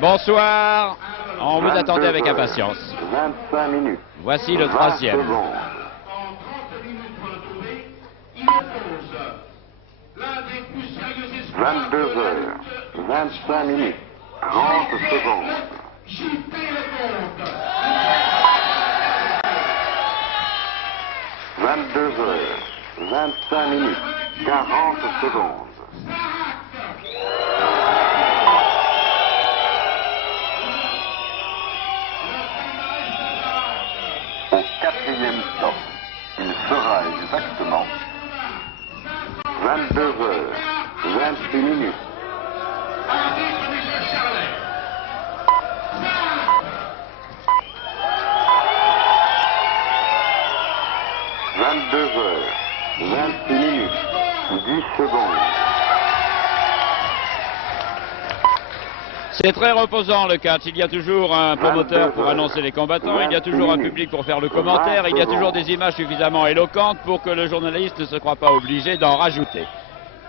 Bonsoir, on vous attendait avec impatience. 25 minutes. Voici le troisième. 22h25 minutes. 30 secondes. 22h25 minutes. 40 secondes. Au quatrième stop, il sera exactement 22h26 minutes. « 22h26 minutes, 10 secondes. » C'est très reposant le catch, il y a toujours un promoteur pour annoncer les combattants, il y a toujours un public pour faire le commentaire, il y a toujours des images suffisamment éloquentes pour que le journaliste ne se croit pas obligé d'en rajouter.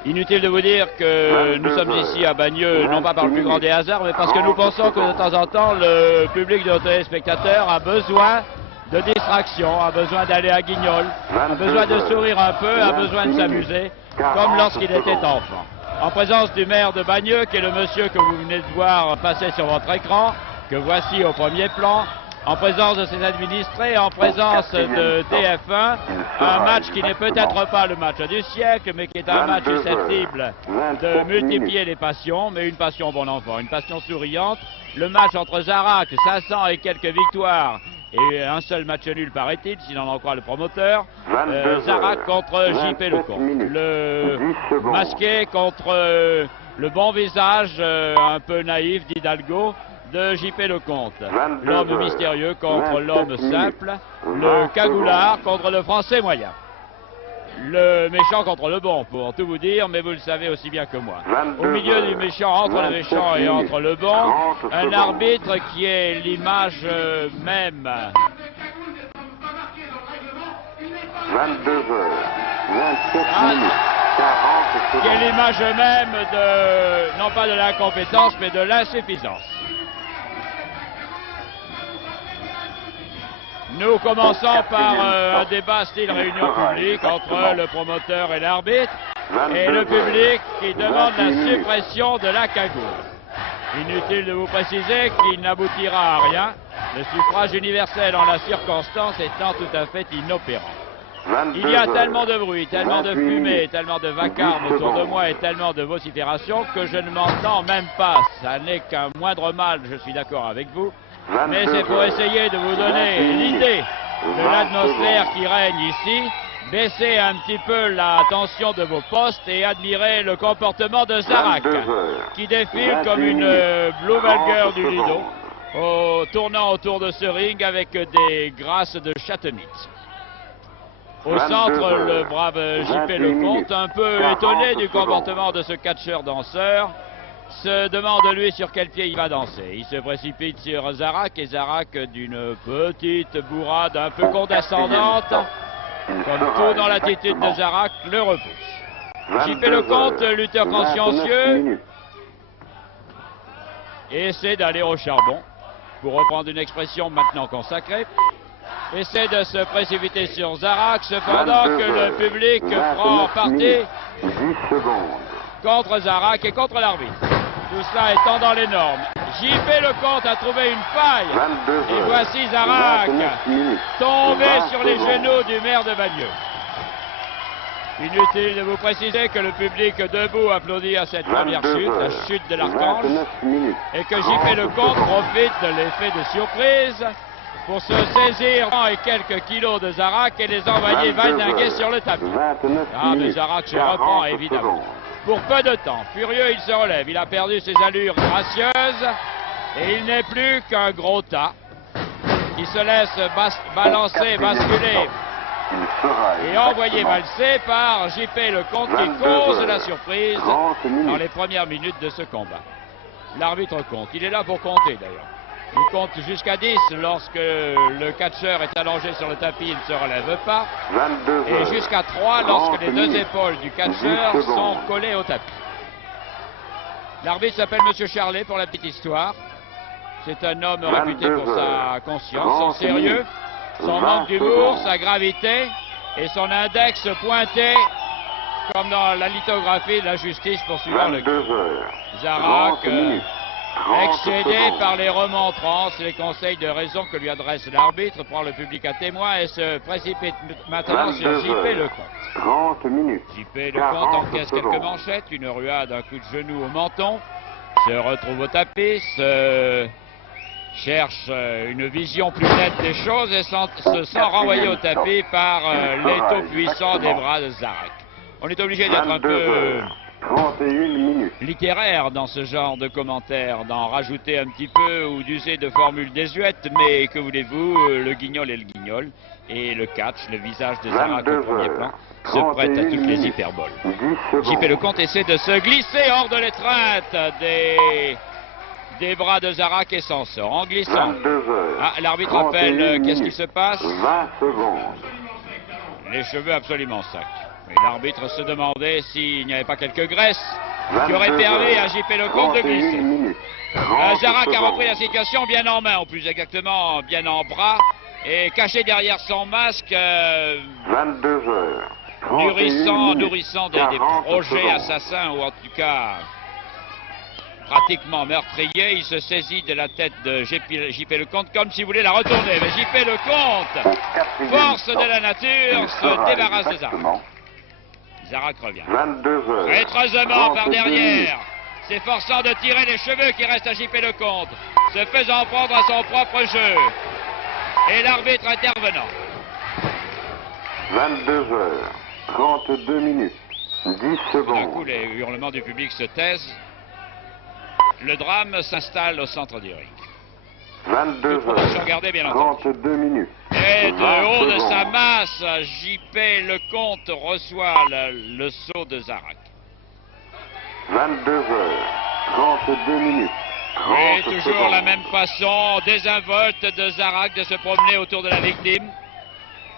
Inutile de vous dire que nous sommes ici à Bagneux, non pas par le plus grand des hasards, mais parce que nous pensons que de temps en temps, le public de nos téléspectateurs a besoin de distraction, a besoin d'aller à Guignol, a besoin de sourire un peu, a besoin de s'amuser, comme lorsqu'il était enfant. En présence du maire de Bagneux, qui est le monsieur que vous venez de voir passer sur votre écran, que voici au premier plan, en présence de ses administrés, en présence de TF1, un match qui n'est peut-être pas le match du siècle, mais qui est un match susceptible de multiplier les passions, mais une passion bon enfant, une passion souriante. Le match entre Zarak, 500 et quelques victoires, et un seul match nul paraît-il, si l'on en croit le promoteur. Zarak contre JP Lecomte. Le masqué contre le bon visage un peu naïf d'Hidalgo de JP Lecomte. L'homme mystérieux contre l'homme simple. Le cagoulard contre le français moyen. Le méchant contre le bon, pour tout vous dire, mais vous le savez aussi bien que moi. Au milieu du méchant, entre le méchant et entre le bon, un arbitre qui est l'image même. 22h27 minutes. 40 secondes. Qui est l'image même de, non pas de l'incompétence, mais de l'insuffisance. Nous commençons par un débat style réunion publique entre le promoteur et l'arbitre, et le public qui demande la suppression de la cagoule. Inutile de vous préciser qu'il n'aboutira à rien, le suffrage universel en la circonstance étant tout à fait inopérant. Il y a tellement de bruit, tellement de fumée, tellement de vacarme autour de moi et tellement de vocifération que je ne m'entends même pas. Ça n'est qu'un moindre mal, je suis d'accord avec vous. Mais c'est pour essayer de vous donner l'idée de l'atmosphère qui règne ici, baisser un petit peu la tension de vos postes et admirer le comportement de Zarak, qui défile comme une Bluebell Girl du Lido, tournant autour de ce ring avec des grâces de châtaignier. Au centre, le brave JP Lecomte, un peu étonné du comportement de ce catcheur-danseur, se demande lui sur quel pied il va danser. Il se précipite sur Zarak et Zarak, d'une petite bourrade un peu condescendante, comme tout dans l'attitude de Zarak, le repousse. JP Lecomte, lutteur consciencieux, essaie d'aller au charbon, pour reprendre une expression maintenant consacrée, essaie de se précipiter sur Zarak, cependant que le public prend parti contre Zarak et contre l'arbitre. Tout cela étant dans les normes. JP Lecomte a trouvé une faille. Et voici Zarak tombé sur les genoux du maire de Bagneux. Inutile de vous préciser que le public debout applaudit à cette première chute, la chute de l'archange, et que JP Lecomte profite de l'effet de surprise pour se saisir et quelques kilos de Zarak et les envoyer valdinguer sur le tapis. Ah, mais Zarak se reprend évidemment. Pour peu de temps, furieux, il se relève. Il a perdu ses allures gracieuses et il n'est plus qu'un gros tas qui se laisse balancer, basculer et envoyé valser par JP Lecomte qui cause la surprise dans les premières minutes de ce combat. L'arbitre compte. Il est là pour compter d'ailleurs. Il compte jusqu'à 10 lorsque le catcheur est allongé sur le tapis, il ne se relève pas. Et jusqu'à 3 lorsque les deux épaules du catcheur sont collées au tapis. L'arbitre s'appelle Monsieur Charlet pour la petite histoire. C'est un homme réputé pour 22 sa heures, conscience, son 30 sérieux, minutes, son 20 manque d'humour, secondes. sa gravité et son index pointé comme dans la lithographie de la justice poursuivant le 22 crime. heures, Zarak, 30 minutes, 30 excédé secondes. par les remontrances, les conseils de raison que lui adresse l'arbitre, prend le public à témoin et se précipite maintenant sur 22 JP heures, Lecomte. 30 minutes, JP Lecomte 40 encaisse quelques secondes. manchettes, une ruade, un coup de genou au menton, se retrouve au tapis, se cherche une vision plus nette des choses et se sent renvoyer au tapis par l'étau puissant des bras de Zarak. On est obligé d'être un 22 peu heures, 31 minutes. littéraire dans ce genre de commentaires, d'en rajouter un petit peu ou d'user de formules désuètes, mais que voulez-vous, le guignol est le guignol, et le catch, le visage de Zarak au 22 premier heures, plan, se prête à toutes les 31 minutes, hyperboles. 10 secondes. JP Lecomte essaie de se glisser hors de l'étreinte des bras de Zarak et s'en sort en glissant. 22 heures, Ah, l'arbitre 31 appelle, qu'est-ce qui minutes, se passe? 20 secondes. Les cheveux absolument secs. Et l'arbitre se demandait s'il n'y avait pas quelques graisses qui auraient 22 permis à heures, JP Lecomte de 31 glisser. minutes, 30 Zarak a repris la secondes. situation bien en main, ou plus exactement bien en bras, et caché derrière son masque, 22 heures, 31 minutes, nourrissant des 40 projets secondes. assassins, ou en tout cas pratiquement meurtriers. Il se saisit de la tête de JP Lecomte comme s'il voulait la retourner. Mais JP Lecomte, Au quatrième force stop, de la nature, il se sera débarrasse de Zarak. exactement Zarak revient. 22 heures, Étreusement par 32 derrière, minutes. s'efforçant de tirer les cheveux qui restent à JP Lecomte, se faisant prendre à son propre jeu. Et l'arbitre intervenant. 22 heures, 32 minutes, 10 Tout d'un coup, secondes. les hurlements du public se taisent. Le drame s'installe au centre du ring. 22 Toute proportion heures, gardée, bien entendu. 32 minutes. Et 20 de haut de sa secondes. masse, JP Lecomte reçoit le saut de Zarak. 22 heures, 32 minutes. Et 30 toujours secondes. la même façon, désinvolte de Zarak de se promener autour de la victime.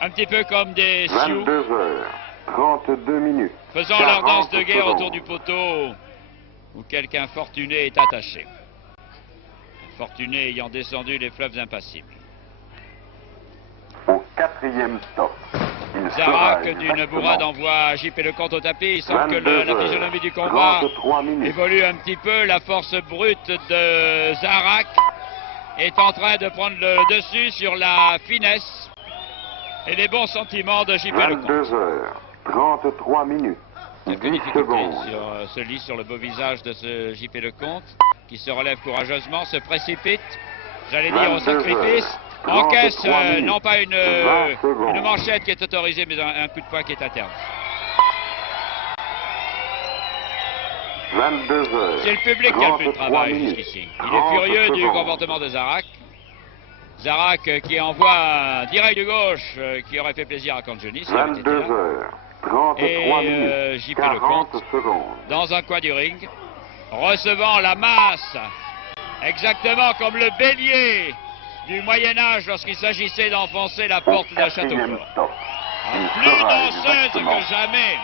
Un petit peu comme des Sioux, 22 heures, 32 minutes. faisant leur danse 40 de guerre autour secondes. du poteau où quelque infortuné est attaché. Infortuné ayant descendu les fleuves impassibles. Au quatrième stop, il Zarak sera d'une exactement bourrade envoie JP Lecomte au tapis. Il semble que 22 la heures, physionomie du combat 33 minutes. évolue un petit peu. La force brute de Zarak est en train de prendre le dessus sur la finesse et les bons sentiments de JP Lecomte. 22 heures, 33 minutes. Quelques 10 difficultés secondes. se lisent sur le beau visage de ce JP Lecomte qui se relève courageusement, se précipite, j'allais dire au 22 sacrifice, heures, encaisse 33 minutes, non pas 20 secondes. une manchette qui est autorisée, mais un coup de poing qui est interdit. 22 heures. C'est le public qui a le plus de 33 travail minutes, jusqu'ici. Il est 30 furieux du secondes. comportement de Zarak. Zarak qui envoie un direct de gauche qui aurait fait plaisir à Cangeni. s'il avait été 22 là. heures, 33 Et, minutes, JP 40 Lecomte. secondes. Dans un coin du ring, recevant la masse, exactement comme le bélier du Moyen-Âge lorsqu'il s'agissait d'enfoncer la Au porte d'un château quatrième fort. stop, il Plus sera danseuse exactement que jamais,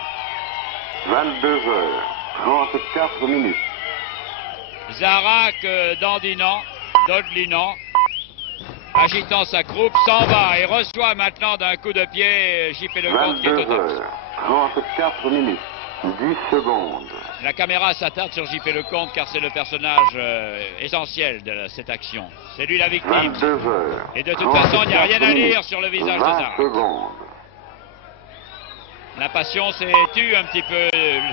22 heures, 34 minutes. Zarak dandinant, dodelinant, agitant sa croupe, s'en va et reçoit maintenant d'un coup de pied JP Lecomte qui est au 22 tapis. heures, 34 minutes, 10 secondes. La caméra s'attarde sur JP Lecomte car c'est le personnage essentiel de cette action. C'est lui la victime. 22 heures. Et de toute façon, il n'y a rien à 34 lire minutes, sur le visage de 20 Zarak. secondes. La passion s'est tue un petit peu.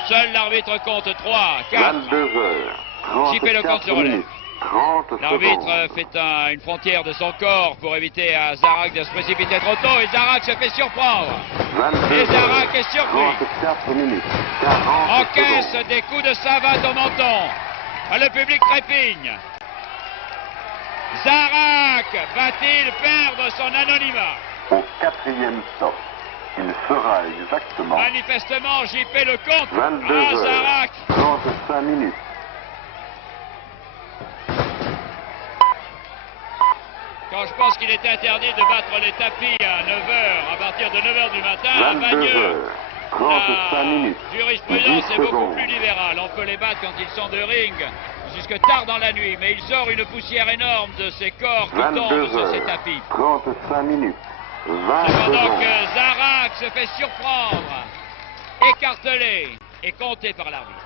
Seul l'arbitre compte 3, 4. 22 heures. JP Lecomte se 34 relève. minutes. 30 L'arbitre secondes. fait une frontière de son corps pour éviter à Zarak de se précipiter trop tôt. Et Zarak se fait surprendre. 22 Et Zarak heures. est surpris. 34 minutes. 40 Encaisse secondes. des coups de savate au menton. Ah, le public trépigne. Zarak va-t-il perdre son anonymat? Au quatrième stop, il sera exactement Manifestement, JP Lecomte. 22 Ah, heures. Zarak. 35 minutes. Quand je pense qu'il est interdit de battre les tapis à 9h, à partir de 9h du matin, à 22 Bagneux, heures. 35 minutes. la jurisprudence 10 est beaucoup secondes. plus libérale. On peut les battre quand ils sont de ring, jusque tard dans la nuit, mais il sort une poussière énorme de ses corps qui tombent sur ces tapis. 35 minutes. 20 Pendant secondes. que Zarak se fait surprendre, écartelé et compté par l'arbitre.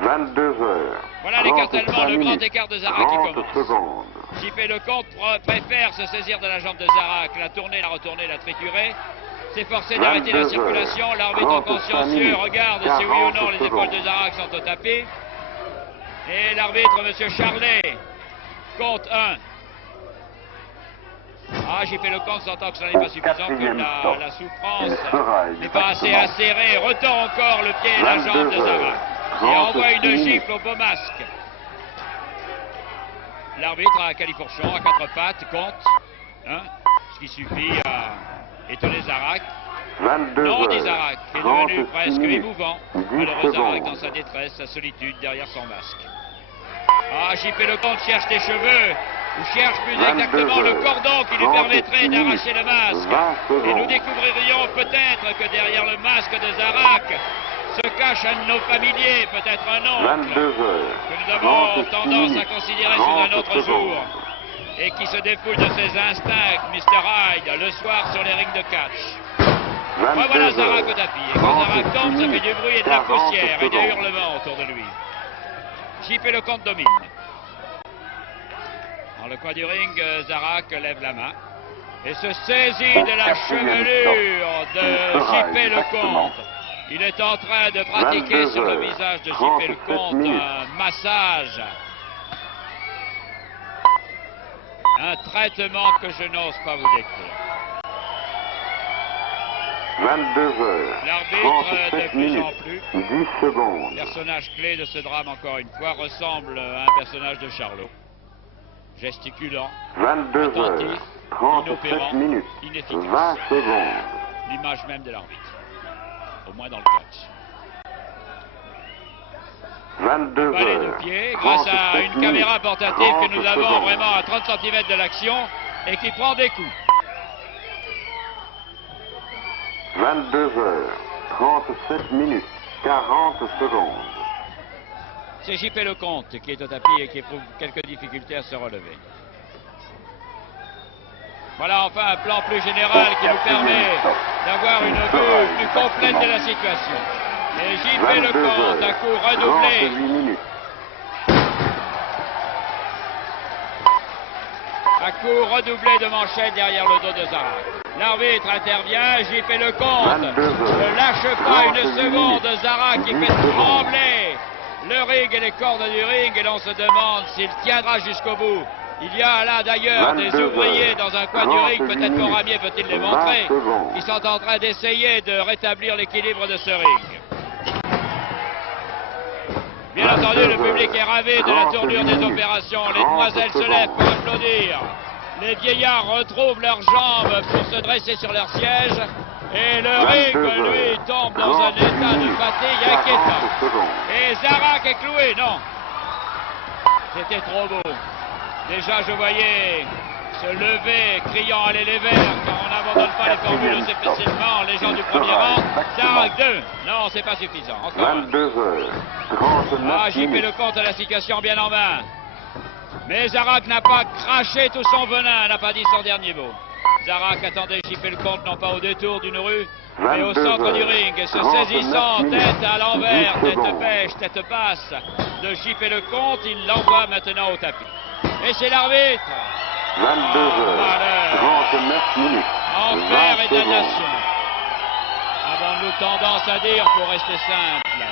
22 heures. Voilà l'écartèlement, le grand écart de Zarak qui 30 commence. secondes. JP Lecomte préfère se saisir de la jambe de Zarak, la tourner, la retourner, la triturer. S'efforcer d'arrêter la 22 circulation. heures. L'arbitre en 35 consciencieux minutes. regarde si oui ou non 40 les épaules de secondes. Zarak sont au tapis. Et l'arbitre, M. Charlet, compte 1. Ah, JP Lecomte sentant que ce n'est pas suffisant, que la souffrance n'est pas assez acérée. Retend encore le pied et la jambe de Zarak. Et envoie une gifle au beau masque. L'arbitre à califourchon, à quatre pattes, compte. Hein, ce qui suffit à étonner Zarak. 22 Non, dit heures. Zarak, qui est devenu 36 presque minutes. émouvant. 10 Malheureux Zarak secondes. dans sa détresse, sa solitude derrière son masque. Ah, JP Lecomte cherche des cheveux, ou cherche plus 22 exactement le heures. cordon qui lui 36 permettrait d'arracher le masque. 20 Et nous secondes. découvririons peut-être que derrière le masque de Zarak se cache un de nos familiers, peut-être un oncle, 22 heures. que nous avons 36 tendance à minutes. considérer sous un 30 autre secondes. jour, et qui se dépouille de ses instincts, Mr. Hyde, le soir sur les rings de catch. 22 Voilà Zarak heures. au tapis. Et quand Zarak 36 tombe, ça fait minutes. du bruit et de la 40 poussière et des secondes. hurlements autour de lui. JP Lecomte domine. Dans le coin du ring, Zarak lève la main et se saisit de la chevelure de JP Lecomte. Il est en train de pratiquer 22 sur le heures. visage de 37 JP Lecomte minutes. un massage. Un traitement que je n'ose pas vous décrire. 22 heures. L'arbitre, de 37 plus en minutes. plus, 10 secondes. personnage clé de ce drame, encore une fois, ressemble à un personnage de Charlot. Gesticulant, 22 attentif, heures. 37 inopérant, minutes. inefficace. 20 secondes. L'image même de l'arbitre, au moins dans le catch. 22 Balai de heures. pied, grâce à 37 une caméra minutes. portative que nous 30 avons secondes. vraiment à 30 cm de l'action et qui prend des coups. 22 heures. 37 minutes. 40 secondes. C'est JP Lecomte qui est au tapis et qui éprouve quelques difficultés à se relever. Voilà enfin un plan plus général qui nous permet d'avoir une vue plus complète de la situation. Et JP 22 Lecomte, à heures. coup 38 redoublé, minutes. à coup redoublé de manchette derrière le dos de Zarak. L'arbitre intervient, JP Lecomte 22 heures. ne lâche pas une 38 seconde minutes. Zarak qui 10 fait secondes. trembler le ring et les cordes du ring et l'on se demande s'il tiendra jusqu'au bout. Il y a là d'ailleurs des 22 ouvriers heures. dans un coin du ring, 38 peut-être minutes. Moramier peut-il les 20 montrer, secondes. qui sont en train d'essayer de rétablir l'équilibre de ce ring. Bien entendu, le public est ravi de la tournure des opérations. Les demoiselles se lèvent pour applaudir. Les vieillards retrouvent leurs jambes pour se dresser sur leur siège. Et le ring, lui, tombe dans un état de fatigue inquiétant. Et Zarak est cloué, non. C'était trop beau. Déjà, je voyais se lever, criant allez les verts, car on n'abandonne pas les formules aussi facilement. Les gens du premier rang. Zarak 2. Non, c'est pas suffisant. Encore un. 22 heures. 39 Ah, JP minutes. Lecomte a la situation bien en main. Mais Zarak n'a pas craché tout son venin, n'a pas dit son dernier mot. Zarak attendait JP Lecomte non pas au détour d'une rue, mais au 22 centre du heures. ring, et se 39 saisissant minutes. tête à l'envers, 10 tête secondes. pêche, tête basse de JP Lecomte, il l'envoie maintenant au tapis. Et c'est l'arbitre. 22 heures. malheur. 39 minutes. Enfer 20 et secondes. damnation. Avons-nous tendance à dire, pour rester simple.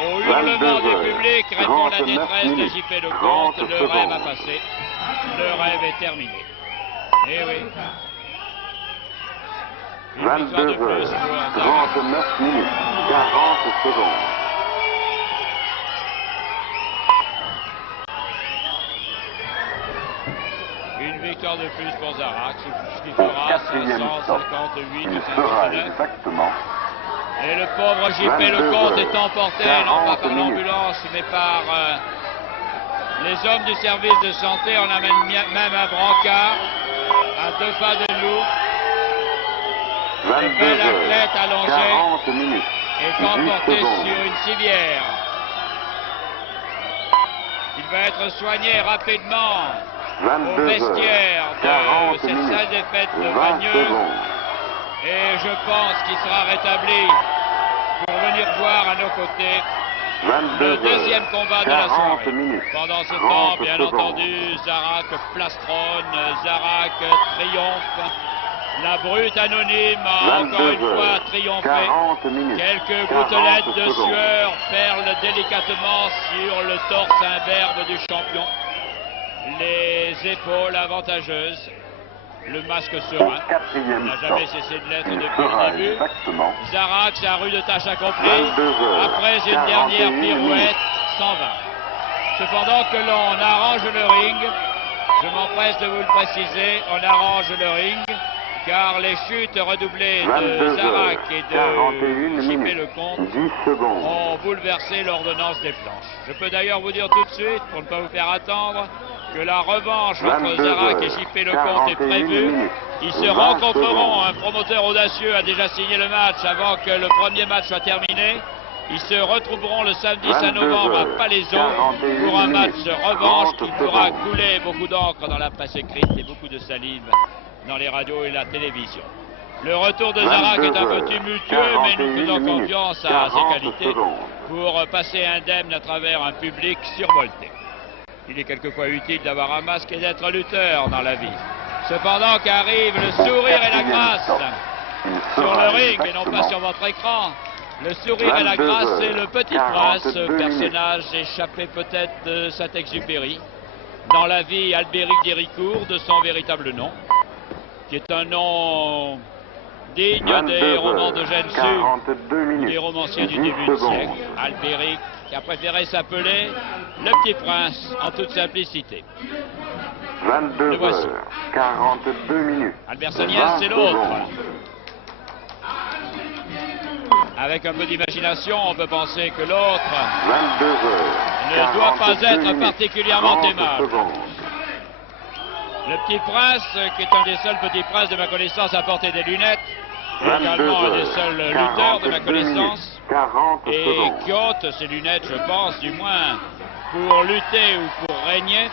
Au hurlement 22 du heures. public répond la 39 détresse de minutes. JP Lecomte. 30 Le rêve a secondes. passé. Le rêve est terminé. Eh oui. Une victoire de 22 plus heures. pour Zarak. 39 minutes. 40 secondes. Une victoire de plus pour Zarak, ce qui fera Quatrième stop. 558 Il ou sera 59. exactement Et le pauvre JP 22 Lecomte heures. est emporté, 40 non pas par minutes. l'ambulance, mais par les hommes du service de santé. On amène même un brancard à deux pas de loup. 22 bel heures. athlète allongé 40 minutes. est 10 emporté secondes. sur une civière. Il va être soigné rapidement au 22 vestiaire heures, de 40 cette minutes, salle des fêtes de 20 Bagneux. secondes. Et je pense qu'il sera rétabli pour venir voir à nos côtés 22 le deuxième combat de la 40 soirée. minutes, Pendant ce 30 temps, bien secondes. entendu, Zarak plastronne, Zarak triomphe. La brute anonyme a encore une fois triomphé. 40 minutes, Quelques 40 gouttelettes de secondes. sueur perlent délicatement sur le torse imberbe du champion. Les épaules avantageuses, le masque serein. Quatrième N'a jamais stop. cessé de l'être Il depuis sera le début. exactement Zarak, sa rude tâche accomplie. 22 heures, Après une 41 dernière minutes. pirouette, 120. Cependant que l'on arrange le ring, je m'empresse de vous le préciser, on arrange le ring, car les chutes redoublées 22 de heures, Zarak et 41 de Chipé minutes, Lecomte 10 secondes. ont bouleversé l'ordonnance des planches. Je peux d'ailleurs vous dire tout de suite, pour ne pas vous faire attendre, que la revanche entre 22 Zarak et heures, Chipé Lecomte est 41 prévue. minutes, Ils se 20 rencontreront. secondes. Un promoteur audacieux a déjà signé le match avant que le premier match soit terminé. Ils se retrouveront le samedi 5 novembre à Palaiseau pour un match revanche qui fera couler beaucoup d'encre dans la presse écrite et beaucoup de salive dans les radios et la télévision. Le retour de Zarak est un peu tumultueux, mais nous faisons confiance à ses qualités pour passer indemne à travers un public survolté. Il est quelquefois utile d'avoir un masque et d'être lutteur dans la vie. Cependant qu'arrive le sourire et la grâce sur le ring et non pas sur votre écran. Le sourire et la grâce, c'est le Petit Prince, personnage échappé peut-être de Saint-Exupéry dans la vie Albéric d'Héricourt, de son véritable nom, qui est un nom digne des romans de Gênes Sue, des romanciers du début du siècle. Albéric, qui a préféré s'appeler le Petit Prince en toute simplicité. 22 heures, 42 minutes. Albert Sagnès, c'est l'autre. Avec un peu d'imagination, on peut penser que l'autre 22 heures, ne doit pas 42 être minutes, particulièrement 30 aimable. secondes. Le Petit Prince, qui est un des seuls petits princes de ma connaissance à porter des lunettes, est également un des seuls lutteurs de ma connaissance, 40 et secondes. qui ôte ses lunettes, je pense, du moins, pour lutter ou pour régner.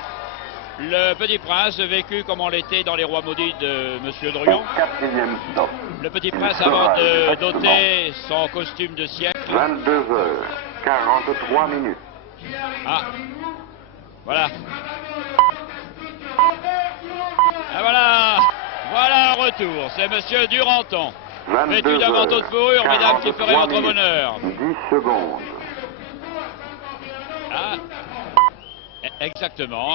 Le Petit Prince, vécu comme on l'était dans Les Rois Maudits de M. Druon. Quatrième stop. Le Petit Prince, avant de doter son costume de siècle. 22 heures, 43 minutes. Ah, voilà. Ah, voilà un retour. C'est Monsieur Duranton, 22 vêtu d'un manteau de fourrure, heures, mesdames, qui ferait 43 votre minutes, bonheur. 10 secondes. Ah, exactement.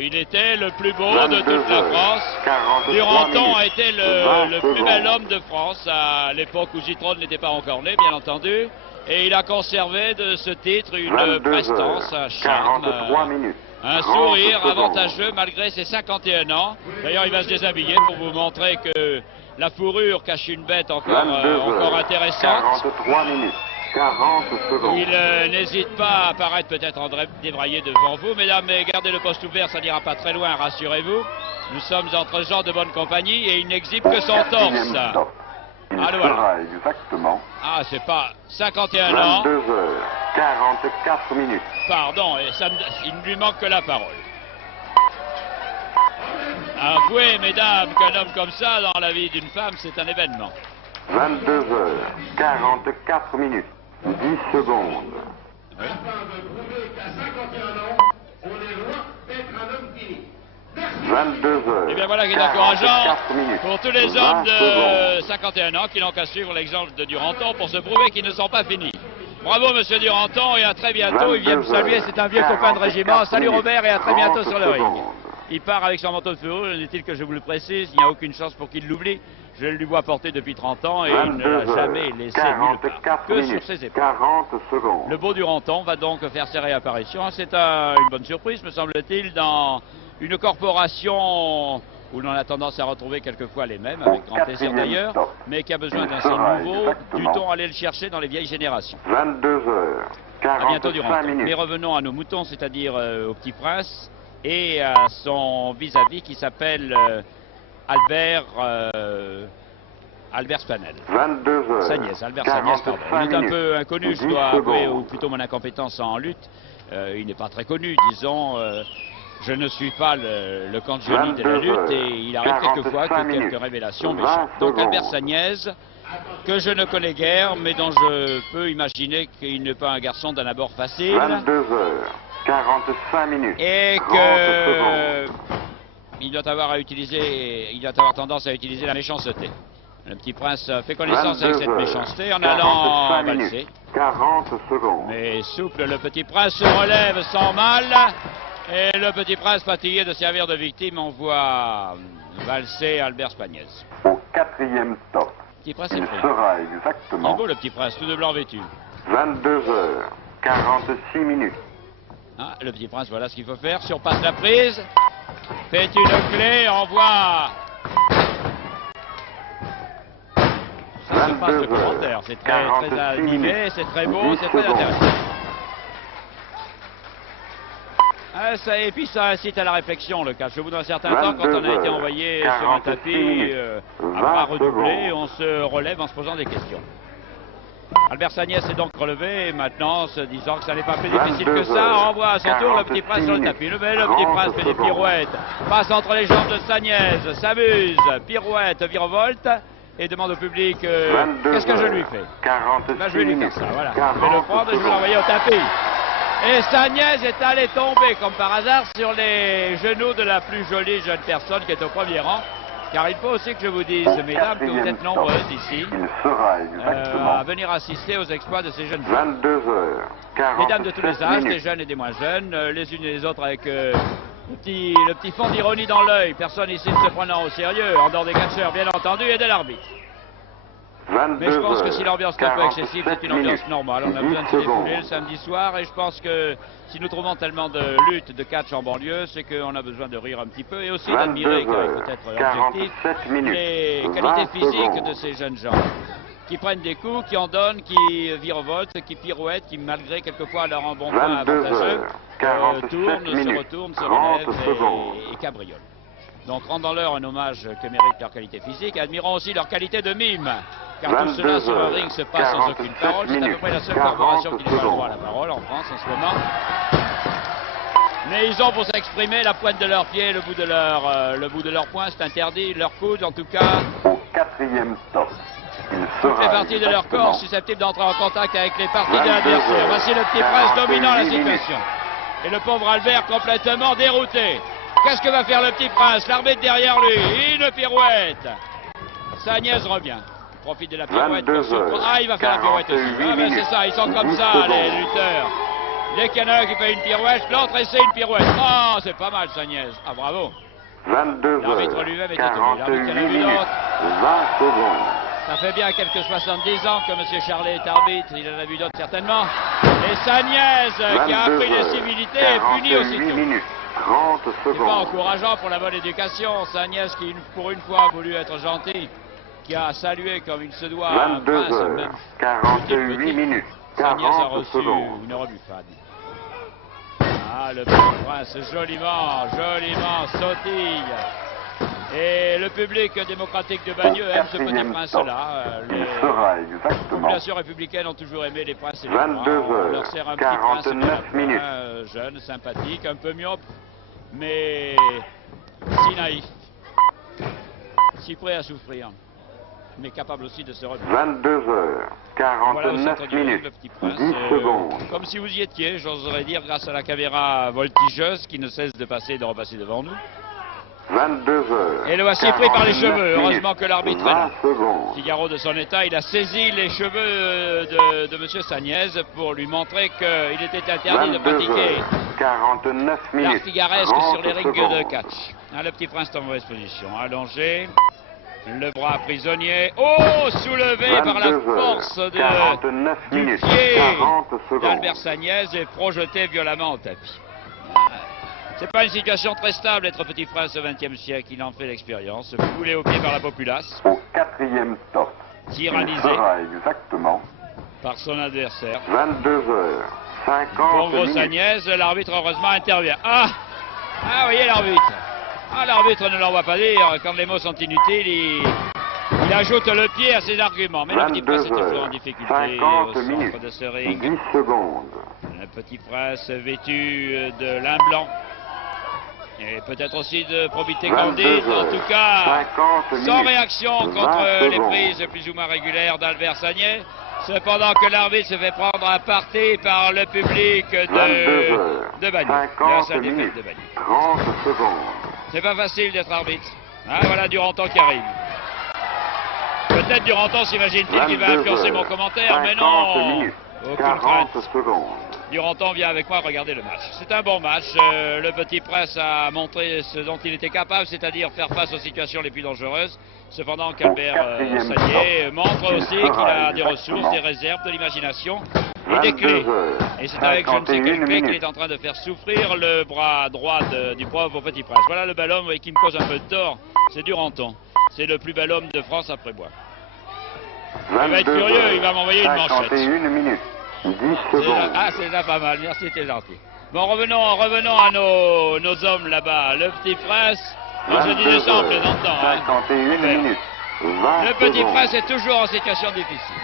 Il était le plus beau 22 de toute la heures, France. 43 Duranton a minutes, été 20 le plus bel secondes. homme de France à l'époque où Zitrone n'était pas encore né, bien entendu. Et il a conservé de ce titre une 22 prestance, heures, un charme, 43 minutes. un 30 sourire secondes. avantageux malgré ses 51 ans. D'ailleurs, il va se déshabiller pour vous montrer que la fourrure cache une bête encore, 22 encore heures, intéressante. 43 minutes, 40 secondes. Il n'hésite pas à apparaître peut-être en débraillé devant vous. Mesdames, mais gardez le poste ouvert, ça n'ira pas très loin, rassurez-vous. Nous sommes entre gens de bonne compagnie et il n'exhibe que son Quatrième torse. stop. Il Allô, sera exactement Ah, c'est pas 51 ans. 22 heures, 44 minutes. Pardon, et il ne lui manque que la parole. Avouez, mesdames, qu'un homme comme ça, dans la vie d'une femme, c'est un événement. 22 heures, 44 minutes, 10 secondes. Oui. 22 heures. Et bien voilà qui est encourageant 44 minutes, pour tous les 20 hommes de secondes. 51 ans qui n'ont qu'à suivre l'exemple de Duranton pour se prouver qu'ils ne sont pas finis. Bravo Monsieur Duranton et à très bientôt. Il vient me saluer, c'est un vieux copain de régiment. Salut Robert et à très bientôt sur le ring. Il part avec son manteau de fourrure, n'est-il que je vous le précise, il n'y a aucune chance pour qu'il l'oublie. Je le lui vois porter depuis 30 ans et il ne l'a jamais laissé nulle part, que sur ses épaules. 40 secondes. Le beau Duranton va donc faire sa réapparition. C'est une bonne surprise, me semble-t-il, dans une corporation où l'on a tendance à retrouver quelquefois les mêmes, avec grand plaisir d'ailleurs, mais qui a besoin d'un seul nouveau. Dut-on aller le chercher dans les vieilles générations? 22 heures, À bientôt 45 Duranton. Mais minutes. revenons à nos moutons, c'est-à-dire au Petit Prince et à son vis-à-vis qui s'appelle Albert Spanel. 22 heures, Sagnès, Albert Sagnès, pardon. Il est un minutes, peu inconnu, je 10 dois avouer, secondes. ou plutôt mon incompétence en lutte. Il n'est pas très connu, disons. Je ne suis pas le camp de génie de la lutte et il arrive quelquefois que quelques révélations m'échappent. Donc Albert Sagnès, que je ne connais guère, mais dont je peux imaginer qu'il n'est pas un garçon d'un abord facile. 22h45. Et que il doit avoir tendance à utiliser la méchanceté. Le petit prince fait connaissance avec cette méchanceté en allant valser. 40 secondes. Mais souple, le petit prince se relève sans mal. Et le petit prince, fatigué de servir de victime, envoie valser Albert Sagnès. Au 4e stop. Le petit prince est Il pris. sera Il est exactement beau le petit prince, tout de blanc vêtu. 22h46. Ah, le petit prince, voilà ce qu'il faut faire. Surpasse la prise. Fait une clé, envoie. Ça surpasse le commentaire. C'est très animé, c'est très beau, c'est très intéressant. Ah, ça, et puis ça incite à la réflexion, le catch. Au bout d'un certain temps, quand on a été envoyé sur un tapis à bras redoublés, on se relève en se posant des questions. Albert Sagnès est donc relevé et maintenant, se disant que ça n'est pas plus difficile que ça, envoie à son tour le petit prince sur le tapis. Le petit prince fait des pirouettes, passe entre les jambes de Sagnès, s'amuse, pirouette, virevolte et demande au public qu'est-ce que je lui fais. Ben, je vais lui faire ça, voilà. Je vais le prendre et je vais l'envoyer au tapis. Et Sagnès est allé tomber, comme par hasard, sur les genoux de la plus jolie jeune personne qui est au premier rang. Car il faut aussi que je vous dise, mesdames, que vous êtes nombreuses ici à venir assister aux exploits de ces jeunes femmes. 22h. Mesdames de tous les âges, des jeunes et des moins jeunes, les unes et les autres avec le petit fond d'ironie dans l'œil. Personne ici ne se prenant au sérieux, en dehors des catcheurs, bien entendu, et de l'arbitre. Mais je pense que si l'ambiance est un peu excessive, c'est une ambiance normale. On a besoin de se défouler le samedi soir et je pense que si nous trouvons tellement de luttes, de catch en banlieue, c'est qu'on a besoin de rire un petit peu et aussi d'admirer, car il faut être objectif, les qualités physiques de ces jeunes gens. Qui prennent des coups, qui en donnent, qui virevoltent, qui pirouettent, qui malgré quelquefois leur embonpoint avantageux, tournent, se retournent, se relèvent et cabriolent. Donc rendons-leur un hommage que méritent leur qualité physique, admirons aussi leur qualité de mime. Car tout cela sur un ring se passe sans aucune parole. C'est à peu près la seule corporation qui n'a pas le droit à la parole en France en ce moment. Mais ils ont pour s'exprimer la pointe de leurs pieds, le bout de leur poing, c'est interdit, leur coude en tout cas. Au 4e stop. Toutes les parties de leur corps susceptibles d'entrer en contact avec les parties de l'adversaire. Voici le petit prince dominant la situation. Et le pauvre Albert complètement dérouté. Qu'est-ce que va faire le petit prince? L'arbitre derrière lui, une pirouette. Sagnès revient. Profite de la pirouette pour se... Ah, il va faire la pirouette aussi. Ah ben c'est ça, ils sont comme ça les lutteurs. Dès qu'il y en a un qui fait une pirouette, l'autre essaie une pirouette. Oh, c'est pas mal Sagnès. Ah bravo. 22h. L'arbitre lui-même est étonné. L'arbitre qui en a vu d'autres. 20 secondes. Ça fait bien quelques 70 ans que M. Charlet est arbitre. Il en a vu d'autres certainement. Et Sagnès, qui a appris les civilités, est puni aussitôt. 30 C'est pas secondes. encourageant pour la bonne éducation. Sagnès qui, pour une fois, a voulu être gentil, qui a salué comme il se doit un prince, 22h. même 48 minutes. Sagnès a 40 reçu secondes. une rebuffade. Ah, le petit prince, joliment sautille. Et le public démocratique de Bagneux aime ce petit prince-là. Il sera Les exactement. populations républicaines ont toujours aimé les princes et les rois. 22 On leur sert un petit heures, prince 49 minutes. jeune, sympathique, un peu myope, mais si naïf, si prêt à souffrir, mais capable aussi de se remettre. 22h. Voilà au centre 49 du ring, minutes. le petit prince, 10 secondes. comme si vous y étiez, j'oserais dire, grâce à la caméra voltigeuse qui ne cesse de passer et de repasser devant nous. 22h. Et le voici pris par les cheveux, heureusement que l'arbitre est là. 20 secondes. Figaro de son état, il a saisi les cheveux de M. Sagnès pour lui montrer qu'il était interdit de pratiquer 49 l'art minutes. figaresque sur les 30 rings de secondes. catch. Ah, le petit prince est en mauvaise position, allongé, le bras prisonnier, oh, soulevé par la 22 force heures, 49 du minutes. pied 40 secondes. d'Albert Sagnès et projeté violemment au tapis. Ah, c'est pas une situation très stable être petit prince au XXe siècle, il en fait l'expérience, foulé au pied par la populace, Au 4e stop. tyrannisé Il sera exactement par son adversaire. 22h. 50 Bon gros minutes. Sagnès, l'arbitre heureusement intervient. Ah, voyez l'arbitre. Ah, l'arbitre ne l'envoie pas dire. Quand les mots sont inutiles, il ajoute le pied à ses arguments. Mais le petit prince est toujours en difficulté au 50 centre minutes. de ce ring. 10 secondes. Le Petit Prince vêtu de lin blanc. Et peut-être aussi de probité candide. En tout cas, sans réaction contre les prises plus ou moins régulières d'Albert Sagnet. Cependant que l'arbitre se fait prendre à partie par le public de Bagneux. De sa défaite de Bagneux. 30 secondes. C'est pas facile d'être arbitre. Ah, voilà Duranton qui arrive. Peut-être Duranton s'imagine-t-il qu'il va influencer mon commentaire, mais non. Aucune crainte. Duranton vient avec moi regarder le match. C'est un bon match. Le Petit Prince a montré ce dont il était capable, c'est-à-dire faire face aux situations les plus dangereuses. Cependant qu'Albert Sagnet montre aussi qu'il a des ressources, des réserves, de l'imagination et des clés. Et c'est avec je ne sais quelle clé qu'il est en train de faire souffrir le bras droit du pauvre Petit Prince. Voilà le bel homme qui me cause un peu de tort, c'est Duranton. C'est le plus bel homme de France après Bois. Il va être furieux, il va m'envoyer une manchette. 51 minutes. 10 secondes. Ah, c'est déjà pas mal, merci, t'es gentil. Bon, revenons à nos hommes là-bas. Le Petit Prince, moi je disais ça en plaisantant. 51 minutes. 20 le Petit secondes. Prince est toujours en situation difficile.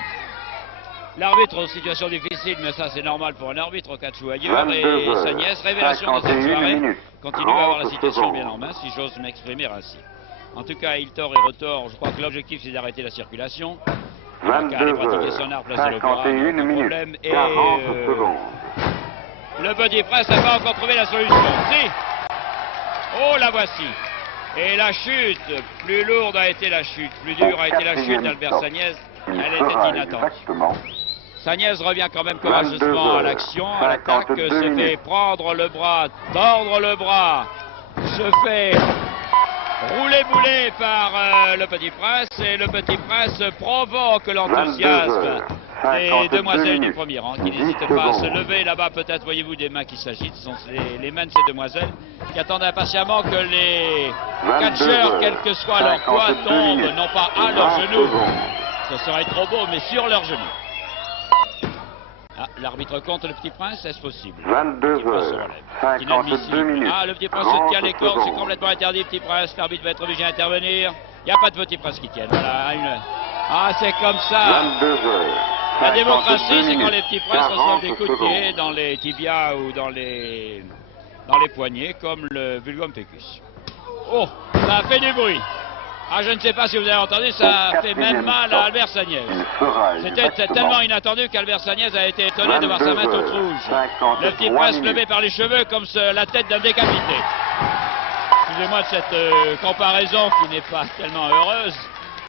L'arbitre en situation difficile, mais ça c'est normal pour un arbitre au catch ou ailleurs. Et sa nièce, révélation de cette soirée, continue à avoir la situation bien en main, si j'ose m'exprimer ainsi. En tout cas, il tord et retord. Je crois que l'objectif c'est d'arrêter la circulation. Il a qu'à aller pratiquer son art, placer l'opéra, pas de problème. Et le Petit Prince n'a pas encore trouvé la solution. Si. Oh, la voici. Et la chute, plus lourde a été la chute, plus dure a été la chute d'Albert Sagnet. Elle était inattendue. Sagnet revient quand même courageusement à l'action, à l'attaque, se fait prendre le bras, tordre le bras, se fait roulé-boulé par le Petit Prince, et le Petit Prince provoque l'enthousiasme des demoiselles du premier rang qui n'hésitent pas à se lever là-bas. Peut-être voyez-vous des mains qui s'agitent, ce sont les mains de ces demoiselles qui attendent impatiemment que les catcheurs, quel que soit leur poids, tombent non pas à leurs genoux, ce serait trop beau, mais sur leurs genoux. Ah, l'arbitre compte le Petit Prince, est-ce possible? 22 heures, 52 minutes. Ah, le Petit Prince se tient les cordes, c'est complètement interdit, Petit Prince. L'arbitre va être obligé d'intervenir. Il n'y a pas de Petit Prince qui tienne. Voilà, Ah, c'est comme ça. 22 heures. La démocratie, c'est quand les Petits Princes reçoivent des coups de pied dans les tibias ou dans les poignets, comme le vulgum pecus. Oh, ça a fait du bruit. Ah, je ne sais pas si vous avez entendu, ça a fait même mal à Albert Sagnet. C'était tellement inattendu qu'Albert Sagnet a été étonné de voir sa main toute rouge. Le Petit Prince levé par les cheveux comme la tête d'un décapité. Excusez-moi de cette comparaison qui n'est pas tellement heureuse,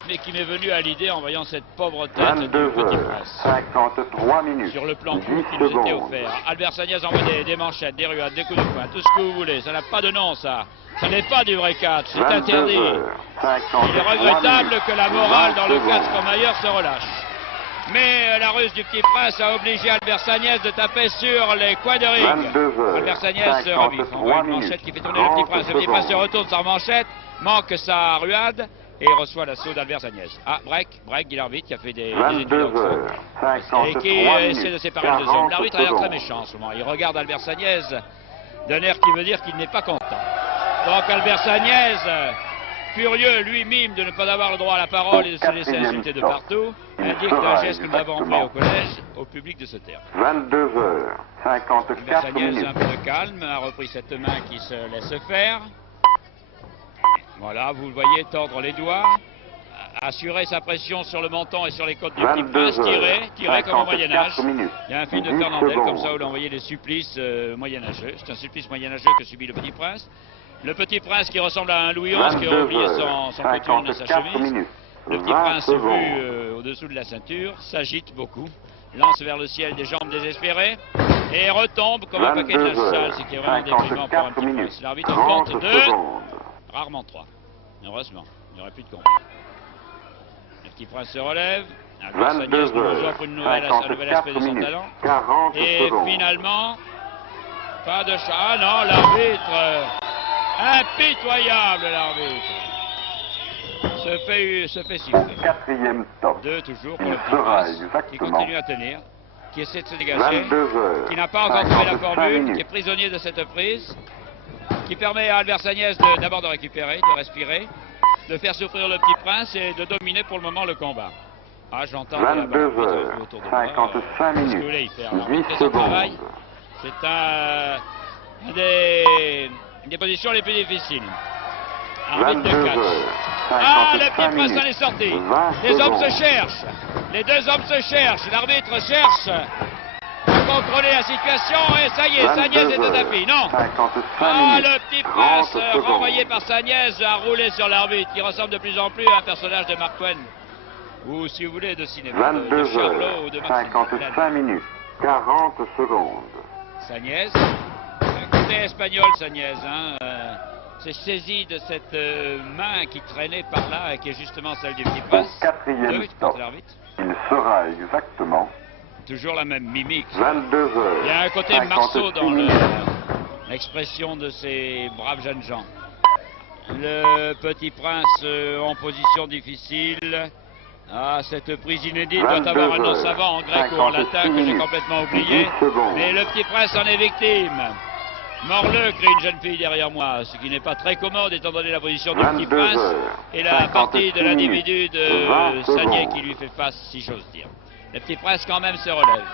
mais qui m'est venue à l'idée en voyant cette pauvre tête du Petit Prince. 53 minutes. Sur le plan fou qui nous était offert. Albert Sagnet envoie des manchettes, des ruades, des coups de poing, tout ce que vous voulez. Ça n'a pas de nom, ça. Ça n'est pas du vrai catch, c'est interdit. Il est regrettable que la morale dans le catch comme ailleurs se relâche. Mais la ruse du Petit Prince a obligé Albert Sagnet de taper sur les coins de ring. Albert Sagnet se reviffe, envoie une manchette qui fait tourner le Petit Prince. Le Petit Prince se retourne sans manchette, manque sa ruade et reçoit l'assaut d'Albert Sagnet. Ah, break, dit l'arbitre qui a fait des études et qui essaie de séparer les deux hommes. L'arbitre a l'air très méchant en ce moment. Il regarde Albert Sagnet d'un air qui veut dire qu'il n'est pas content. Donc Albert Sagnet, furieux, lui mime de ne pas avoir le droit à la parole et de se laisser insulter de partout, indique un geste que nous avons appris au collège, au public de ce terme. 22 heures, 54 minutes. Un peu de calme, a repris cette main qui se laisse faire. Voilà, vous le voyez tordre les doigts, assurer sa pression sur le menton et sur les côtes du Petit Prince, tirer comme au Moyen-Âge. Il y a un film de Fernandel comme ça où l'on voyait les supplices moyenâgeux. C'est un supplice moyenâgeux que subit le Petit Prince. Le Petit Prince qui ressemble à un Louis XI qui a oublié son coton de sa chemise. Le Petit Prince vu au-dessous de la ceinture, s'agite beaucoup, lance vers le ciel des jambes désespérées et retombe comme un paquet de linge sale, ce qui est vraiment déprimant pour un Petit Prince. L'arbitre compte 2, rarement 3. Heureusement, il n'y aurait plus de combat. Le Petit Prince se relève. Albert Sagnet nous offre un nouvel aspect de son talent. Et finalement, pas de chat. Ah non, l'arbitre, impitoyable l'arbitre, se fait siffler. 4e stop. 2 toujours pour le Petit Prince, qui continue à tenir, qui essaie de se dégager, qui n'a pas encore trouvé la formule, qui est prisonnier de cette prise, qui permet à Albert Sagnet d'abord de récupérer, de respirer, de faire souffrir le Petit Prince et de dominer pour le moment le combat. Ah, j'entends 22 heures, 55 minutes, 10 secondes. C'est une des positions les plus difficiles. Arbitre de 22 catch. heures, Ah, le 55 petit prince en est minutes, sorti. 20 Les hommes se secondes. cherchent. Les deux hommes se cherchent. L'arbitre cherche à contrôler la situation. Et ça y est, Sagnès est au tapis. Non. 55 Ah, minutes, le petit prince 30 secondes. renvoyé par Sagnès a roulé sur l'arbitre, qui ressemble de plus en plus à un personnage de Mark Twain. Ou, si vous voulez, de cinéma, de 22 Charlot heures, ou de Maxime. 55 minutes, 40 secondes. Sagnès, un côté espagnol, Sagnès, hein, s'est saisi de cette main qui traînait par là et qui est justement celle du petit Au prince. quatrième Deux stop, contre l'arbitre. il sera exactement Toujours la même mimique. 22 heures. Il y a un côté Marceau 56 dans minutes. l'expression de ces braves jeunes gens. Le petit prince en position difficile. Ah, cette prise inédite doit 22 avoir un nom heures, savant en grec ou en 56 latin que j'ai minutes, complètement oublié. 10 secondes. Mais le petit prince en est victime. Morbleu, crie une jeune fille derrière moi, ce qui n'est pas très commode étant donné la position du petit 22 prince heures, et la partie de 56 l'individu minutes, de 20 Sagné secondes. qui lui fait face, si j'ose dire. Le petit prince quand même se relève.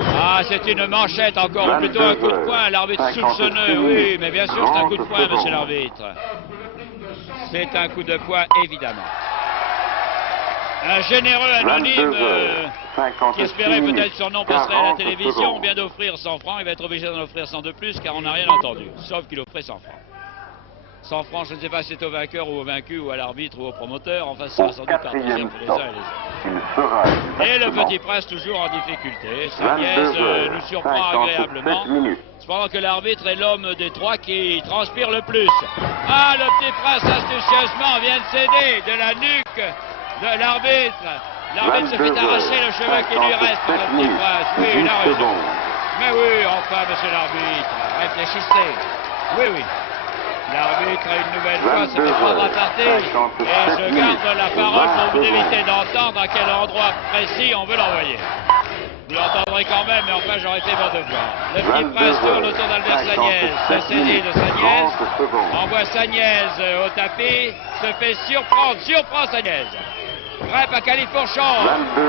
Ah, c'est une manchette encore, ou plutôt un coup de poing, l'arbitre 56 soupçonneux. Oui, minutes, mais bien sûr c'est un coup de 30 poing, monsieur secondes. l'arbitre. C'est un coup de poing, évidemment. Un généreux 22 anonyme heures, 56 qui espérait minutes, peut-être son nom passerait à la 40 télévision, secondes. vient d'offrir 100 francs, il va être obligé d'en offrir 100 de plus car on n'a rien entendu, sauf qu'il offrait 100 francs. 100 francs, je ne sais pas si c'est au vainqueur ou au vaincu ou à l'arbitre ou au promoteur, enfin ce Au sera sans doute partagé quatrième entre les stop, uns et les autres. il sera Et le exactement petit prince toujours en difficulté, 22 Sagnès heures, nous surprend 57 agréablement. minutes. Cependant que l'arbitre est l'homme des trois qui transpire le plus. Ah, le petit prince astucieusement vient de céder de la nuque de l'arbitre. L'arbitre se fait 22 arracher le cheveu qui lui reste par le petit prince. Oui, il a raison. Mais oui, enfin, monsieur l'arbitre, réfléchissez. Oui, oui. L'arbitre, une nouvelle fois, se fait prendre à partie. Et je garde la parole pour vous éviter d'entendre à quel endroit précis on veut l'envoyer. Vous l'entendrez quand même, mais enfin j'aurais fait mon devoir. Le petit prince tourne autour d'Albert Sagnès, se saisit de Sagnès, envoie Sagnès au tapis, se fait surprend Sagnès. Grimpe à Califourchon,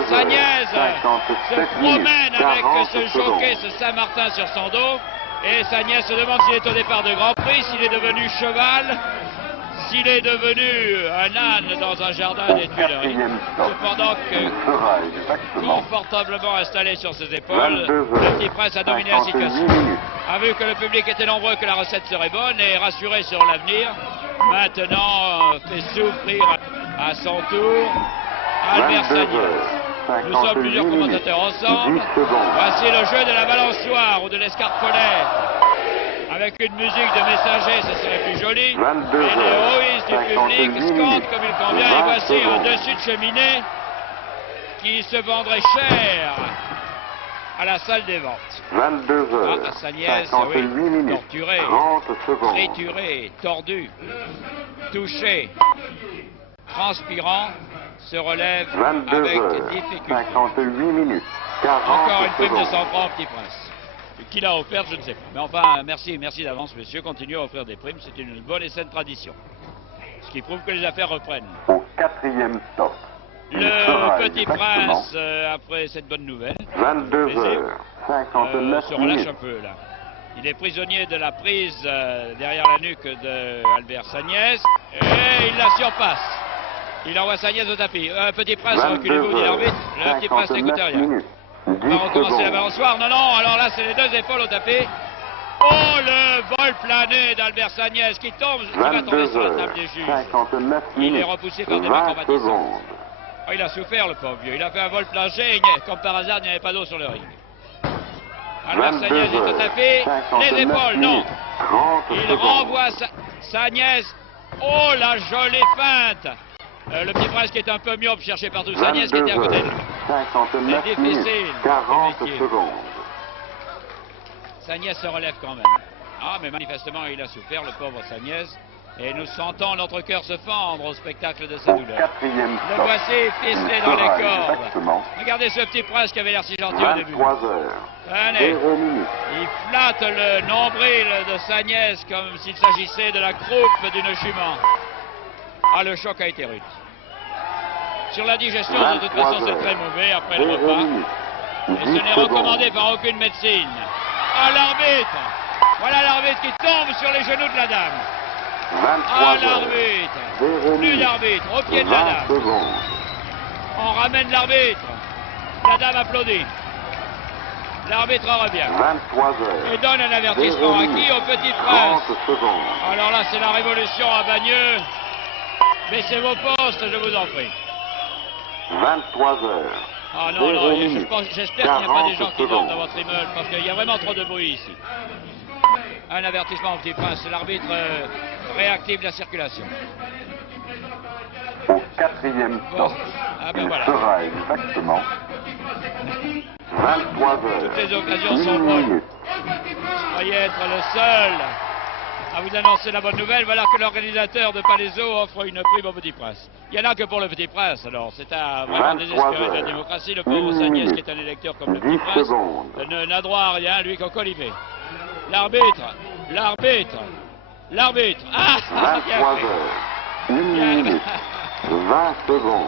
Sagnès se promène avec ce jockey, ce Saint-Martin sur son dos. Et Sagnès se demande s'il est au départ de Grand Prix, s'il est devenu cheval, s'il est devenu un âne dans un jardin des Tuileries. Cependant que, confortablement installé sur ses épaules, le petit prince a dominé la situation. A vu que le public était nombreux, que la recette serait bonne et rassuré sur l'avenir. Maintenant, fait souffrir à son tour Albert Sagnès. Nous sommes plusieurs commentateurs ensemble. Voici le jeu de la balançoire ou de l'escarpelet. Avec une musique de messager, ce serait plus joli. Et les héroïstes du public scandent comme il convient. Et voici un dessus de cheminée qui se vendrait cher à la salle des ventes. 22 heures, Ah, Sagnès, 58 oui, minutes, torturé, 30 secondes. trituré, tordu, touché, transpirant, se relève 22 avec heures, difficulté. 58 minutes, 40 Encore une prime de secondes. 100 francs au petit prince. Qui l'a offert, je ne sais pas. Mais enfin, merci d'avance, monsieur. Continuez à offrir des primes, c'est une bonne et saine tradition. Ce qui prouve que les affaires reprennent. Au quatrième stop, il sera Le petit exactement prince, après cette bonne nouvelle, 22 plaisir, heures, 59 se relâche minutes. un peu là. Il est prisonnier de la prise derrière la nuque d'Albert Sagnès et il la surpasse. Il envoie Sagnès au tapis. Petit prince, 22 reculez-vous, dit l'arbitre. Le petit prince n'écoute 59 rien. minutes, 10 On va recommencer la secondes. balançoire. Non, non, alors là, c'est les deux épaules au tapis. Oh, le vol plané d'Albert Sagnès qui tombe, qui va tomber 22 sur la heures, table des juges. 59 Il est minutes, repoussé par des 20 combattants. secondes. Oh, il a souffert, le pauvre vieux. Il a fait un vol plancher, comme par hasard, il n'y avait pas d'eau sur le ring. Albert 22 Sagnès est au heures, tapis. 59 Les épaules, non. minutes, 30 Il secondes. renvoie Sagnès. Oh, la jolie feinte. Le petit prince qui est un peu myope cherchait partout Sagnès qui 22 était à côté de heures, lui. 59 C'est minutes, difficile, 40 ce métier. secondes. Sagnès se relève quand même. Ah, mais manifestement, il a souffert, le pauvre Sagnès. Et nous sentons notre cœur se fendre au spectacle de sa Au douleur. quatrième Le stop, voici ficelé il dans les sera cordes. exactement Regardez ce petit prince qui avait l'air si gentil au début. 23 heures, Allez, 0 minutes. il flatte le nombril de Sagnès comme s'il s'agissait de la croupe d'une jument. Ah, le choc a été rude. Sur la digestion, de toute façon, c'est très mauvais après le 0 repas. minutes, Et ce 10 n'est secondes. recommandé par aucune médecine. Ah, l'arbitre! Voilà l'arbitre qui tombe sur les genoux de la dame. 23 Ah, heures. l'arbitre! 0 Plus minutes. d'arbitre, au pied de la 20 dame. secondes. On ramène l'arbitre. La dame applaudit. L'arbitre revient 23 heures. et donne un avertissement 0 à qui? minutes. Au Petit 30 Prince. secondes. Alors là, c'est la révolution à Bagneux. Baissez vos postes, je vous en prie. 23 heures. Ah non, 0 non, minutes. j'espère qu'il n'y a pas des gens 40 qui dorment dans secondes. votre immeuble parce qu'il y a vraiment trop de bruit ici. Un avertissement au Petit Prince, l'arbitre réactive la circulation. Au 4e Bon. stop. Ah ben Il voilà. sera exactement 23 heures. Toutes les occasions 1 sont bonnes. minute. Vous croyez être le seul à vous annoncer la bonne nouvelle. Voilà que l'organisateur de Palaiso offre une prime au Petit Prince. Il n'y en a que pour le Petit Prince, alors c'est à vraiment 23 désespérer de la heures. démocratie. Le pauvre 1 Sagnès, minute. qui est un électeur comme le 10 Petit Prince, secondes. n'a droit à rien, lui qu'au colibé. L'arbitre, l'arbitre, l'arbitre. Ah, bien 23 fait. heures. 1 Bien. minute. 20 secondes.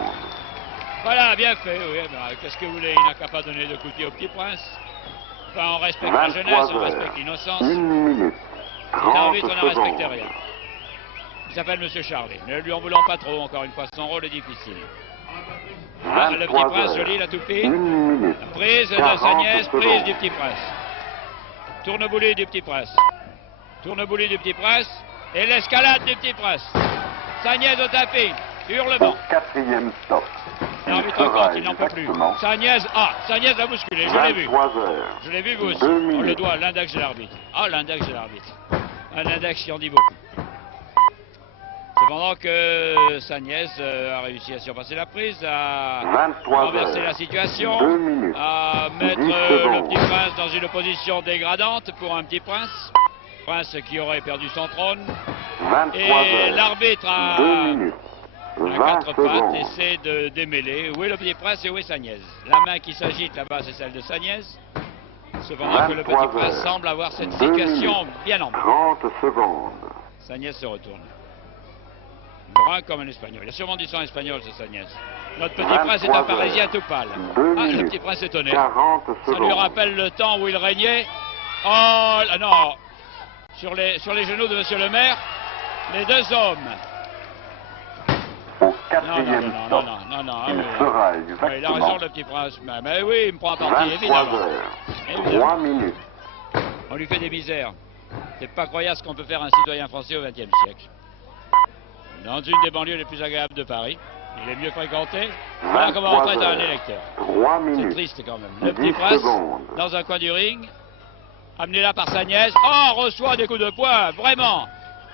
Voilà, bien fait, oui. Ben, qu'est-ce que vous voulez, il n'a qu'à pas donner de coup de pied au Petit Prince. Enfin, on respecte la 23 jeunesse, on heures. respecte l'innocence. 1 minute. Et 30 l'arbitre n'a respecté secondes. rien. Il s'appelle Monsieur Charlet. Ne lui en voulant pas trop, encore une fois, son rôle est difficile. Ah, le Petit 23 Prince, heures. joli, la toupie. 1 minute. Prise de 40 Sagnès, prise secondes. du Petit Prince. Tourneboulé du Petit Prince. Tourneboulé du Petit Prince. Et l'escalade du Petit Prince. Sagnès au tapis. Hurlement. Au 4e stop. L'arbitre sera compte, il n'en peut plus. exactement Sagnès, Sagnès a bousculé, je l'ai vu. 23 heures. Je l'ai vu vous aussi. 2 On minutes. le doit à l'index de l'arbitre. Ah, l'index de l'arbitre. Un index qui en dit beaucoup. Cependant que Sagnès a réussi à surpasser la prise, à 23 renverser heures. la situation, 2 minutes. à mettre 10 le secondes. Petit Prince dans une position dégradante pour un Petit Prince. Prince qui aurait perdu son trône. 23 Et heures. l'arbitre 2 à minutes. à 20 quatre pattes secondes. essaie de démêler où est le Petit Prince et où est Sagnès. La main qui s'agite là-bas, c'est celle de Sagnès. Cependant que le Petit 23 Prince heures. semble avoir cette 2 situation minutes. bien en main. 30 secondes. Sagnès se retourne. Brun comme un Espagnol. Il a sûrement du sang espagnol, ce Sagnès. Notre Petit Prince est un 23 Parisien heures. tout pâle. 2 Ah, le minutes. Petit Prince étonné. 40 Ça lui secondes. rappelle le temps où il régnait. Oh là, non. Sur les genoux de Monsieur le maire, les deux hommes. Au Non, 4e stop. non. Il oui. sera Oui, il a raison, exactement le Petit Prince. Mais oui, il me prend à partie, 23 évidemment. heures. Évidemment. 3 minutes. On lui fait des misères. C'est pas croyable ce qu'on peut faire à un citoyen français au XXe siècle. Dans une des banlieues les plus agréables de Paris, il est mieux fréquenté. Voilà comment on 23 traite à un heures. électeur. 3 C'est minutes. triste quand même. Le 10 Petit Prince, secondes. dans un coin du ring, amené là par Sagnès. Oh, reçoit des coups de poing, vraiment.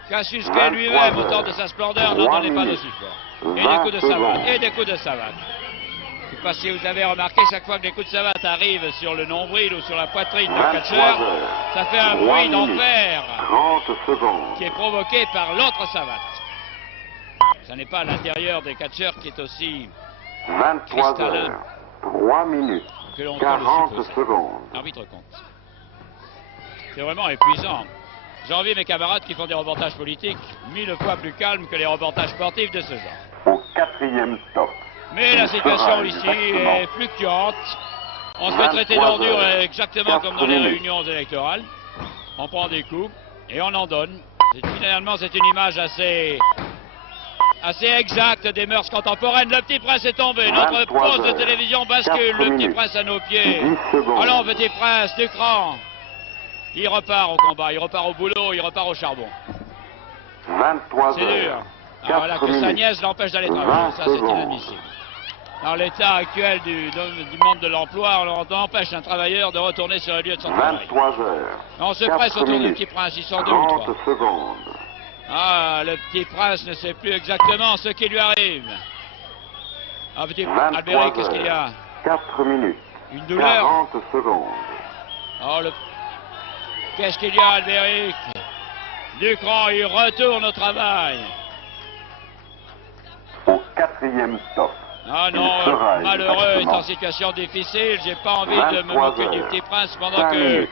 Cassius Clay 23 lui-même, au heures. temps de sa splendeur, 3 n'en donnait pas minutes. d'aussi fort. Et des 20 coups de savate, secondes. et des coups de savate. Je ne sais pas si vous avez remarqué, chaque fois que des coups de savate arrivent sur le nombril ou sur la poitrine d'un 23 catcheur, heures. ça fait un 3 bruit minutes. d'enfer 30 secondes. qui est provoqué par l'autre savate. Ce n'est pas l'intérieur des catcheurs qui est aussi 23 cristallin heures. 3 minutes. que l'on peut le 40 supposer. secondes. Arbitre compte. C'est vraiment épuisant. J'envie mes camarades qui font des reportages politiques 1000 fois plus calmes que les reportages sportifs de ce genre. Au 4e stop. Mais la Il situation sera ici exactement est fluctuante. On se fait traiter 23 d'ordure heures. exactement comme dans les 4 minutes. réunions électorales. On prend des coups et on en donne. Finalement, c'est une image assez exacte des mœurs contemporaines. Le Petit Prince est tombé. Notre 23 poste de heures. télévision bascule. 4 Le Petit minutes. Prince à nos pieds. 10 secondes. Allons, Petit Prince, du cran. Il repart au combat, il repart au boulot, il repart au charbon. 23 C'est dur. heures. Alors voilà 4 que minutes. Sagnès l'empêche d'aller 20 travailler. Ça, c'est secondes. inadmissible. Dans l'état actuel du monde de l'emploi, on empêche un travailleur de retourner sur le lieu de son travail. 23 heures. On se 4 presse autour du minutes. Petit Prince, ils sont deux ou 30 trois. secondes. Ah, le Petit Prince ne sait plus exactement ce qui lui arrive. Ah, Petit 23 Albéric, qu'est-ce qu'il y a? 4 minutes. Une douleur? 40 secondes. Oh, qu'est-ce qu'il y a, Albéric? Ducran, il retourne au travail. Au 4e stop. Ah Il non, sera malheureux est exactement en situation difficile. J'ai pas envie de me 23 moquer du heures. Petit Prince pendant 5 que minutes.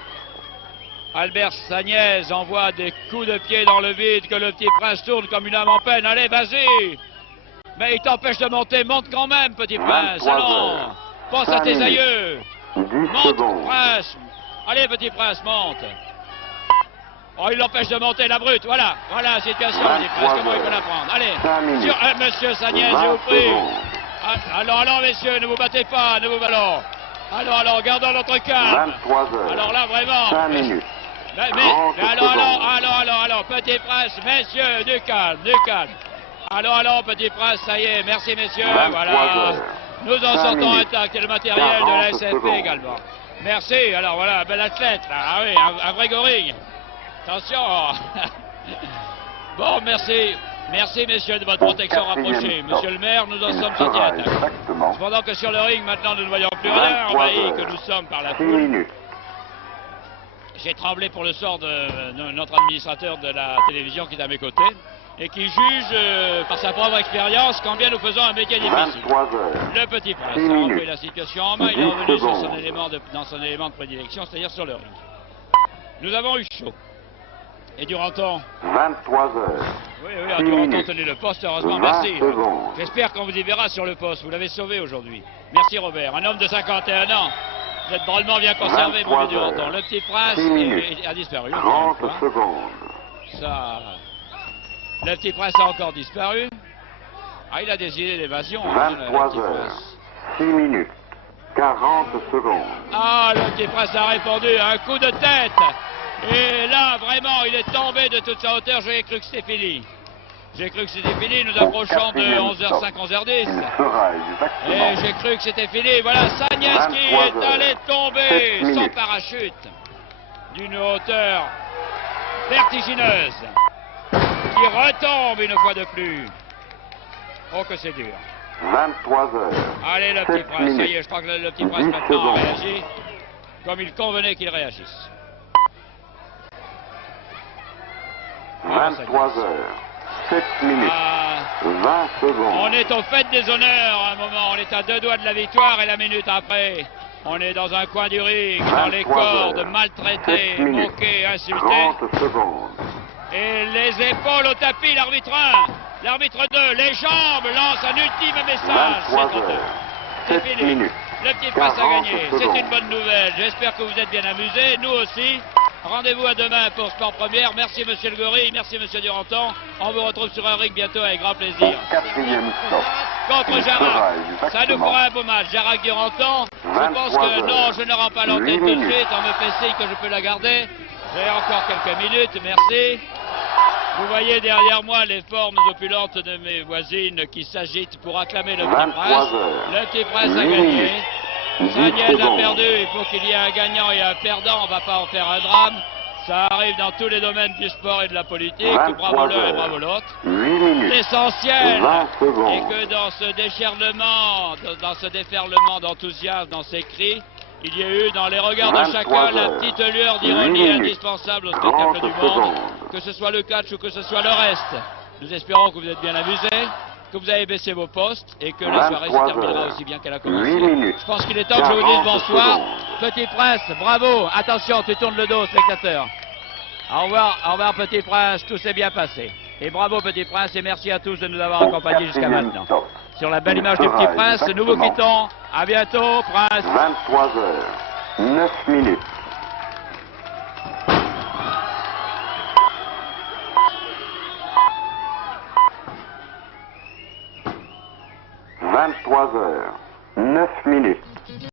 Albert Sagnès envoie des coups de pied dans le vide, que le Petit Prince tourne comme une âme en peine. Allez, vas-y! Mais il t'empêche de monter. Monte quand même, Petit Prince. 23 Allons! heures. Pense 5 à tes minutes. aïeux. 10 Monte, secondes. Prince. Allez, Petit Prince, monte. Oh, il l'empêche de monter, la brute. Voilà, voilà la situation, Petit Prince. Comment il peut la prendre? Allez, sur, monsieur Sagnès, je vous prie. Alors, messieurs, ne vous battez pas, ne vous battons. Alors, gardons notre calme. 23 heures. Alors là, vraiment. 5 minutes. Mais alors, Petit Prince, messieurs, du calme, du calme. Alors, Petit Prince, ça y est, merci, messieurs, 23 voilà. heures. Nous en 5 sortons minutes. intact et le matériel de la 40 SFP secondes. également. Merci, alors voilà, bel athlète, là. Ah oui, un vrai gorille. Attention. Bon, merci. Merci, messieurs, de votre protection rapprochée. Monsieur le maire, nous en sommes sortis intacts. Exactement. Cependant que sur le ring, maintenant, nous ne voyons plus rien, 23 envahis heures. que nous sommes par la 6 foule. minutes. J'ai tremblé pour le sort de notre administrateur de la télévision qui est à mes côtés et qui juge par sa propre expérience quand bien nous faisons un métier difficile. 23 heures. Le Petit Prince 6 a repris minutes. la situation en main, il est 10 revenu sur secondes. dans son élément de prédilection, c'est-à-dire sur le ring. Nous avons eu chaud. Et Duranton, 23 heures. oui, 6 Duranton minutes. tenait le poste, heureusement, 20 merci. secondes. J'espère qu'on vous y verra sur le poste, vous l'avez sauvé aujourd'hui. Merci Robert, un homme de 51 ans. Vous êtes drôlement bien conservé, mon 23 vieux Duranton. heures. Le Petit Prince 6 minutes. a disparu. 30 encore une fois. secondes. Ça, le Petit Prince a encore disparu. Ah, il a des idées d'évasion. Hein, le 23 Petit heures. Prince. 6 minutes. 40 secondes. Ah, le Petit Prince a répondu à un coup de tête. Et là, vraiment, il est tombé de toute sa hauteur. J'ai cru que c'était fini. J'ai cru que c'était fini. Nous approchons de 11h05, 11h10. Il sera exactement. Et j'ai cru que c'était fini. Voilà, Sagnès qui 23 est allé heures. tomber 7 sans minutes. parachute d'une hauteur vertigineuse, qui retombe une fois de plus. Oh, que c'est dur. 23 heures. Allez, le Petit 7 Prince, ça y est, minutes. je crois que le Petit Prince 10 maintenant a secondes. réagi comme il convenait qu'il réagisse. 23 heures. 7 minutes. Ah, 20 secondes. on est au fait des honneurs à un moment, on est à 2 doigts de la victoire et la minute après, on est dans un coin du ring, dans les 23 cordes, heures. maltraités, 7 minutes. moqués, insultés. 30 secondes. Et les épaules au tapis, l'arbitre 1, l'arbitre 2, les jambes lancent un ultime message. 23 C'est trop tard. heures. C'est 7 fini. minutes. Le Petit Prince a 40 gagné. secondes. C'est une bonne nouvelle. J'espère que vous êtes bien amusés. Nous aussi. Rendez-vous à demain pour Sport Première. Merci Monsieur le Gorille. Merci Monsieur Duranton. On vous retrouve sur un ring bientôt avec grand plaisir. Quatrième stop. Contre Il Jarac. sera Ça nous exactement. fera un beau match. Jarac Duranton. Je 23 pense que non, heures. je ne rends pas 8 l'antenne tout de minutes. suite. On me fait signe que je peux la garder. J'ai encore quelques minutes. Merci. Vous voyez derrière moi les formes opulentes de mes voisines qui s'agitent pour acclamer le Petit 23 Prince. heures. Le Petit Prince a 8 gagné. minutes. 10 Sagnès a secondes. perdu. Il faut qu'il y ait un gagnant et un perdant. On ne va pas en faire un drame. Ça arrive dans tous les domaines du sport et de la politique. 23 Bravo l'un et heures. bravo l'autre. 8 minutes. L'essentiel 20 est secondes. que dans ce déferlement, dans ce déferlement d'enthousiasme, dans ces cris, il y a eu dans les regards de 23 chacun la heures. petite lueur 8 d'ironie minutes. indispensable au spectacle 30 du monde, secondes. que ce soit le catch ou que ce soit le reste. Nous espérons que vous êtes bien amusés, que vous avez baissé vos postes et que la soirée se 23 terminera heures. aussi bien qu'elle a 8 commencé. minutes. Je pense qu'il est temps que je vous dise 40 bonsoir. secondes. Petit Prince, bravo. Attention, tu tournes le dos, spectateur. Au revoir Petit Prince, tout s'est bien passé. Et bravo Petit Prince et merci à tous de nous avoir accompagnés jusqu'à Quatrième maintenant. stop. Sur la belle Il image du sera Petit Prince, nous vous exactement. quittons. À bientôt, Prince. 23 heures. 9 minutes. « 23 heures, 9 minutes.